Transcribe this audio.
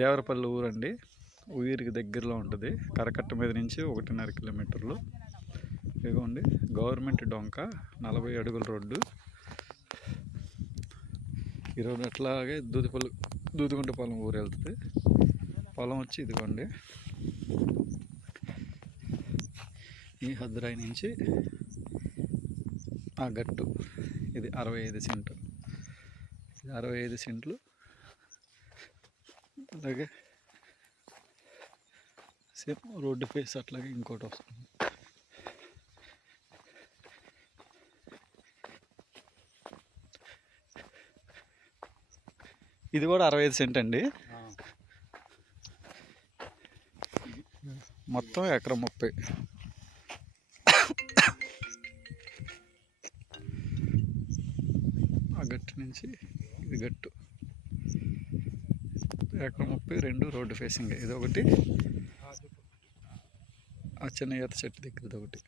దేవరపల్లి ఊరండి. ఊరికి దగ్గరలో ఉంటుంది. కరకట్ట మీద నుంచి 1.5 కిలోమీటర్లు. ఇదిగోండి గవర్నమెంట్ డొంక 40 అడుగుల రోడ్డు. ఈ రోడ్డు అట్లాగే దూదిగుంటపాలెం ఊరు వెళ్తుంది. పొలం వచ్చి ఇదిగోండి ఈ హద్దురాయి నుంచి ఆ గట్టు. ఇది 65 సెంట్లు. 65 సెంట్లు. అలాగే సేమ్ రోడ్డు ఫేస్ అట్లాగే ఇంకోటి వస్తుంది. ఇది కూడా 65 సెంట్ అండి. మొత్తం ఎకరం 30. ఆ గట్టు నుంచి ఇది గట్టు ఎకరం 30. 2 రోడ్డు ఫేసింగ్. ఇది ఒకటి, ఆ చిన్న ఈత చెట్టు దగ్గరది ఒకటి.